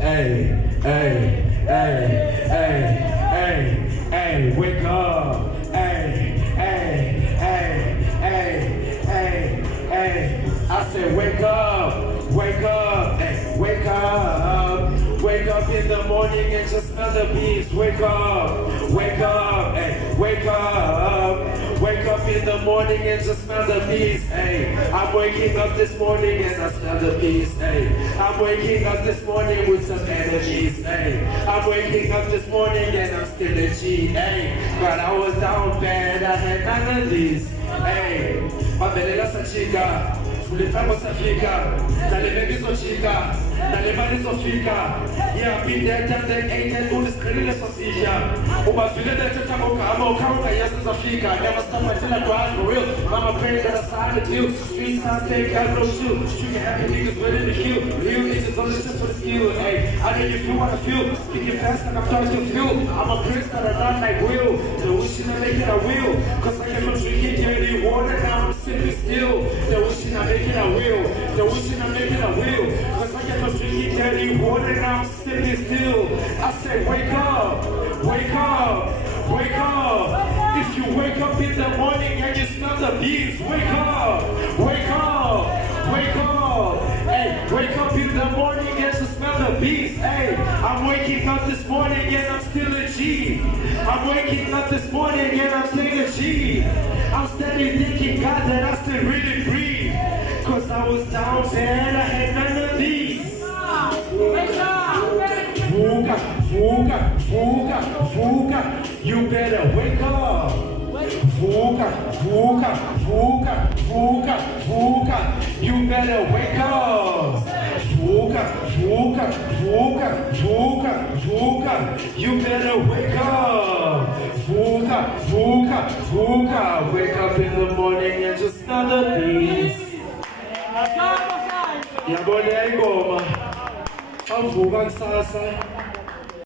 Hey, hey, hey, hey, hey, hey, wake up. Hey, hey, hey, hey, hey, hey. I said wake up, wake up, hey, wake up. Wake up in the morning and just smell the bees. Wake up, hey, wake up. Wake up in the morning and just smell the bees. Hey, I'm waking up this morning and I smell the bees. Hey, I'm waking up this morning with some energies. Hey, I'm waking up this morning and I'm still a G. Hey, but I was down bad, I had none of these. Hey, mabelela sa chica. Fulifamo safika, nalevegi sochika, nalevani sofika. Yeah, be there, done that, ain't that good, it's clearly sofia. Uba feel that to tago kamo, kamo yes sofika. Never stop until I drive for real. Mama pray that I sign the deal. Street signs take out no shoe. You can have your niggas ready to kill. Real niggas only just for the skill. Hey, I know you feel what I feel. Speaking fast and I'm starting to feel. I'm a prince that I run like will. The wishing I make it I will. Cause I came from drinking dirty water, now I'm sipping still. The wishing I make it I will. The wishing I make it I will. Cause I came from drinking dirty water, now I'm sipping still. I say wake up, wake up, wake up. If you wake up in the morning and you smell the bees, wake up, wake up, wake up. Hey, wake up in the morning and you smell the bees. Hey, I'm waking up this morning and I'm still a G. I'm waking up this morning and I'm still a G. I'm steady thinking, God, that I still really breathe. Cause I was down bad, I had none of these. Fuga, fuga, fuga, fuga. You better wake up. Fuga, fuga, fuga, fuga, fuga. You better wake up. Fuga, fuga, fuga, fuga, fuga. You better wake up. Fuga, fuga, fuga. Wake up in the morning and just smell the bees. Yabona ingoma. Avuka kusasa.